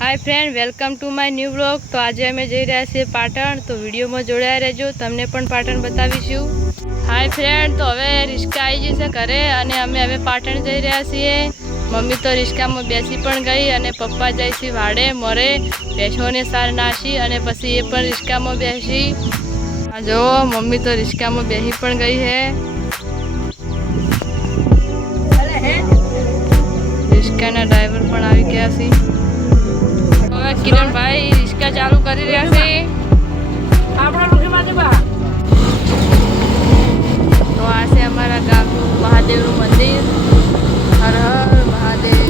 Hi friend, welcome to my new blog. तो आज अमे जई रह्या छीए पाटण। तो विडियो में जोड़ाया रहेजो, तमने पण पाटण बतावीशुं। हाय फ्रेंड, तो हवे रिश्का आई गई छे घरे अने अमे हवे पाटण जई रह्या छीए। मम्मी तो रिश्का में बेसी पण गई अने पप्पा जाय छे वाड़े मोरे भैंसोने सार नाशी अने पछी ए पण रिश्का में बेसी। आ जो मम्मी तो रिश्का में बेसी पण गई है। रिश्का ना ड्राइवर पण आवी गया छे। किरण भाई रिश्का चालू करी रह्या छे। तो आ छे अमारा गामनु महादेवनु मंदिर। हर हर महादेव।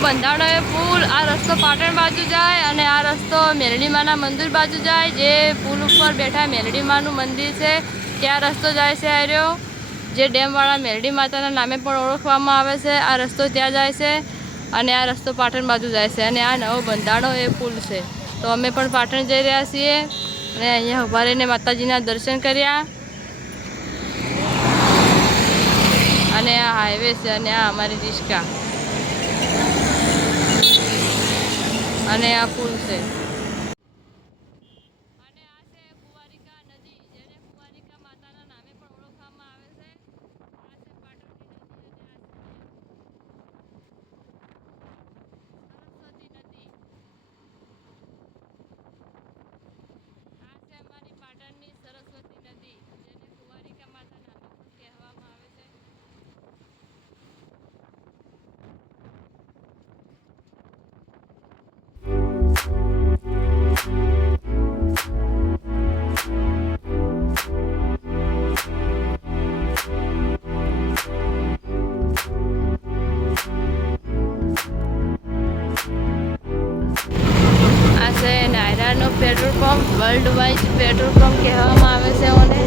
બંધાણો એ પુલ આ રસ્તો પાટણ બાજુ જાય અને આ રસ્તો મેલડી માના મંદિર બાજુ જાય। જે પુલ ઉપર બેઠા મેલડી માનું મંદિર છે ત્યાં રસ્તો જાય છે। આર્યો જે ડેમવાળા મેલડી માતાના નામે પણ ઓળખવામાં આવે છે। આ રસ્તો ત્યાં જાય છે અને આ રસ્તો પાટણ બાજુ જાય છે અને આ નવો બંધાણો એ પુલ છે। તો અમે પણ પાટણ જઈ રહ્યા છીએ અને અહીંયા ઊભા રહીને માતાજીના દર્શન કર્યા અને આ હાઈવે છે અને આ અમારી રિશ્કા અને આ પુલ છે અને આ છે કુવારિકા નદી, જેને કુવારિકા માતાના નામે પણ ઓળખવામાં આવે છે। આ છે પાટણની નદી અને આ સરસ્વતી નદી। આ છે અમારી પાટણની સરસ્વતી નદી, જેને કુવારિકા માતા નામે પણ કહેવામાં આવે છે। નાયરાનો petrol pump world wide petrol pump કહેવામાં આવે છે ઓને।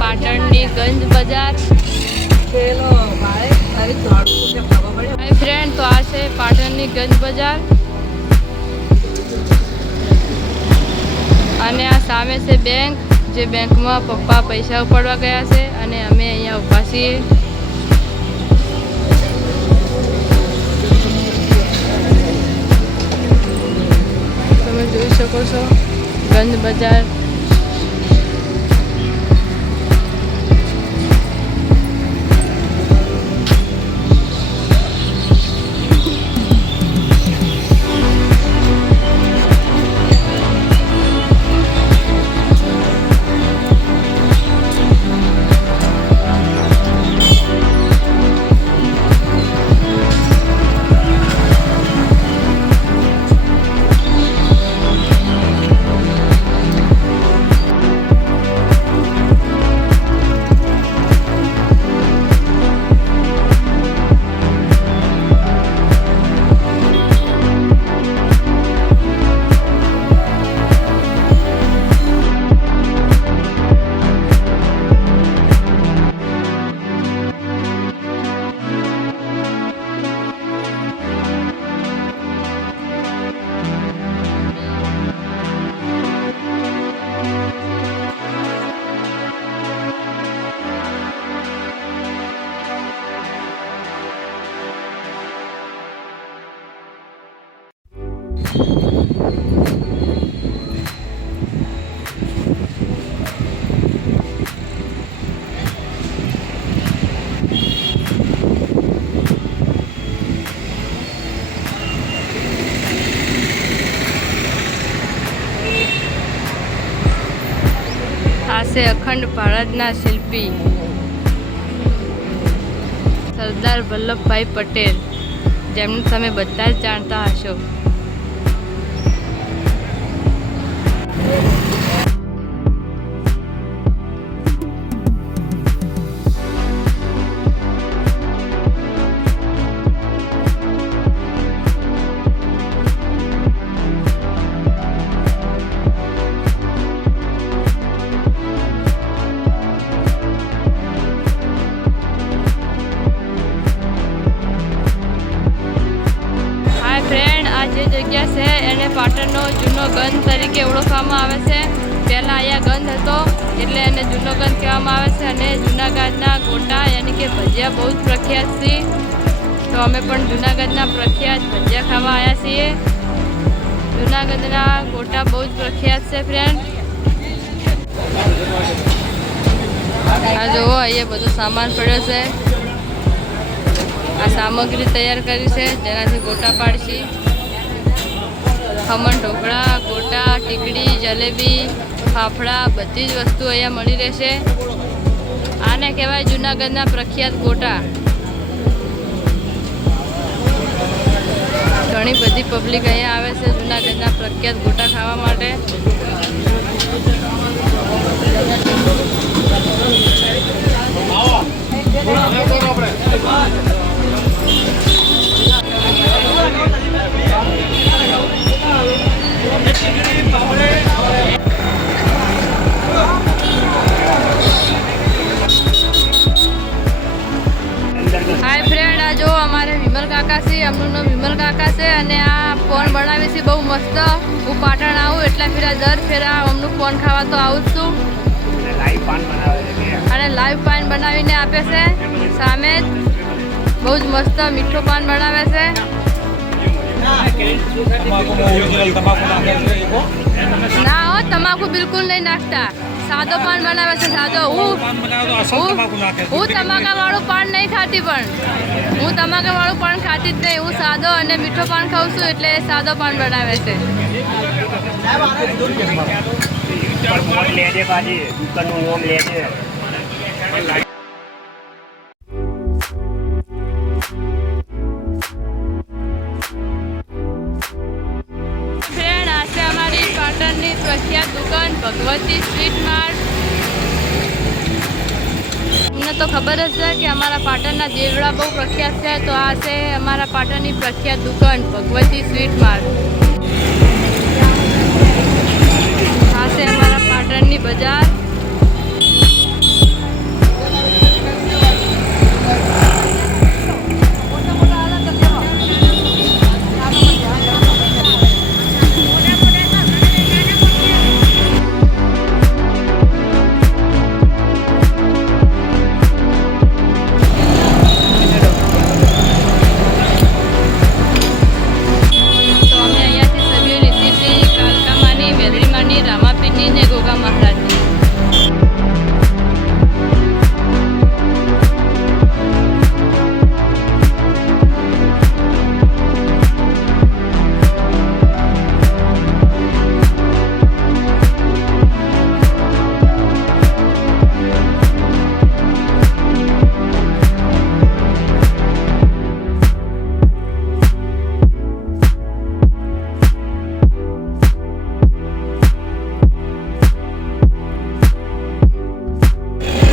પાટણની ગંજ બજાર। હાય ફ્રેન્ડ, તો આ છે પાટણની ગંજ બજાર અને આ સામે છે બેંક, જે બેંકમાં પપ્પા પૈસા ઉપાડવા ગયા છે અને અમે અહીંયા ઊભા છીએ। તમે જોઈ શકો છો ગંજ બજાર। આ છે અખંડ ભારતના શિલ્પી સરદાર વલ્લભભાઈ પટેલ, જેમને તમે બધા જ જાણતા હશો. જે જગ્યા છે એને પાટણનો જૂનો ગંધ તરીકે ઓળખવામાં આવે છે. પહેલાં અહીંયા ગંધ હતો એટલે એને જૂનો ગંધ કહેવામાં આવે છે. અને જૂનાગઢના ગોટા યાની કે ભજીયા બહુ જ પ્રખ્યાત છે. તો અમે પણ જૂનાગઢના પ્રખ્યાત ભજીયા ખાવા આવ્યા છીએ. જૂનાગઢના ગોટા બહુ જ પ્રખ્યાત છે ફ્રેન્ડ. આ જુઓ અહીંયા બધો સામાન પડ્યો છે. આ સામગ્રી તૈયાર કરી છે જેનાથી ગોટા પાડશી. ખમણ, ઢોકળા, ગોટા, ટીકડી, જલેબી, ફાફડા બધી જ વસ્તુ અહીંયા મળી રહેશે. આને કહેવાય જૂનાગઢના પ્રખ્યાત ગોટા. ઘણી બધી પબ્લિક અહીંયા આવે છે જૂનાગઢના પ્રખ્યાત ગોટા ખાવા માટે. હાય ફ્રેન્ડ, આ જો અમારે વિમલ કાકા છે. એમનું નામ વિમલ કાકા છે અને આ ફોન બનાવે છે બહુ મસ્ત. હું પાટણ આવું એટલે ફેરા દર ફેરા અમનું ફોન ખાવા તો આવું જ છું. અને લાઈવ પાન બનાવીને આપે છે સામે જ. બહુ જ મસ્ત મીઠું પાન બનાવે છે. ના હો, તમાકુ બિલકુલ નહીં નાખતા. સાદો પાન બનાવે છે, સાદો. હું તમાકા વાળું પાન નહીં ખાતી, પણ હું તમાકા વાળું પાન ખાતી જ નહીં. હું સાદો અને મીઠો પાન ખાઉં છું એટલે સાદો પાન બનાવે છે. પાટણની પ્રખ્યાત દુકાન ભગવતી સ્વીટ માર્ટ. તમને તો ખબર જ છે કે અમારા પાટણના દેવડા બહુ પ્રખ્યાત છે. તો આ છે અમારા પાટણની પ્રખ્યાત દુકાન ભગવતી સ્વીટ માર્ટ. આ છે અમારા પાટણની બજાર.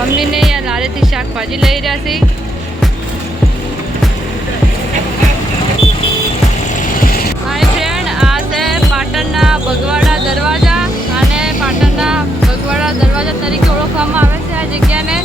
મમ્મીને અહીંયા લારીથી શાકભાજી લઈ રહ્યા છે. હાય ફ્રેન્ડ, આ છે પાટણના બગવાડા દરવાજા. અને પાટણના બગવાડા દરવાજા તરીકે ઓળખવામાં આવે છે આ જગ્યાને.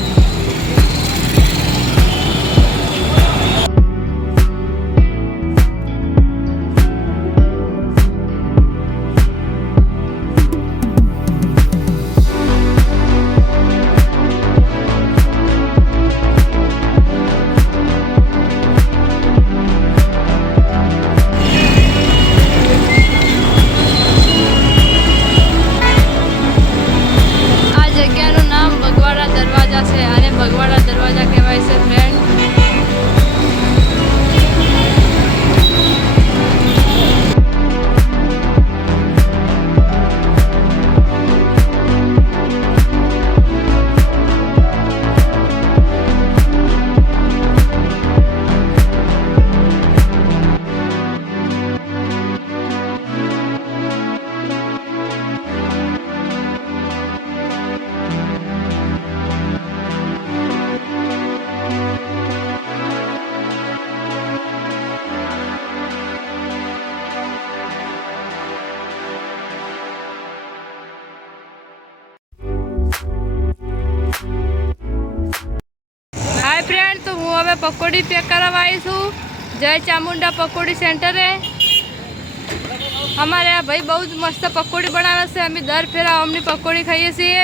હું હવે પકોડી પેક કરવા આવી છું જય ચામુંડા પકોડી સેન્ટરે। અમારે આ ભાઈ બહુ જ મસ્ત પકોડી બનાવે છે। અમે દર ફેરા અમની પકોડી ખાઈએ છીએ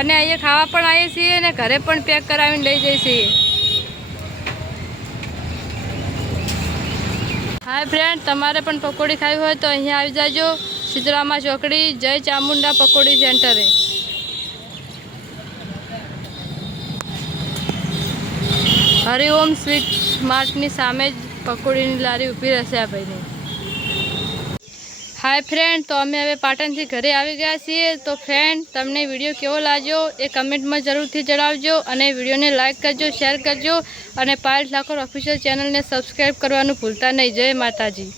અને અહીંયા ખાવા પણ આવીએ છીએ અને ઘરે પણ પેક કરાવીને લઈ જઈએ છીએ। હાય ફ્રેન્ડ, તમારે પણ પકોડી ખાવી હોય તો અહીંયા આવી જાજો સિદ્ધરામા ચોકડી જય ચામુંડા પકોડી સેન્ટરે। હરિઓમ સ્વીટ માર્ટની સામે જ પકોડીની લારી ઊભી રહેશે આ ભાઈની। હાય ફ્રેન્ડ, તો અમે હવે પાટણથી ઘરે આવી ગયા છીએ। તો ફ્રેન્ડ, તમને વિડીયો કેવો લાગ્યો એ કમેન્ટમાં જરૂરથી જણાવજો અને વિડીયોને લાઇક કરજો, શેર કરજો અને પાયલ ઠાકોર ઓફિશિયલ ચેનલને સબસ્ક્રાઈબ કરવાનું ભૂલતા નહીં। જય માતાજી।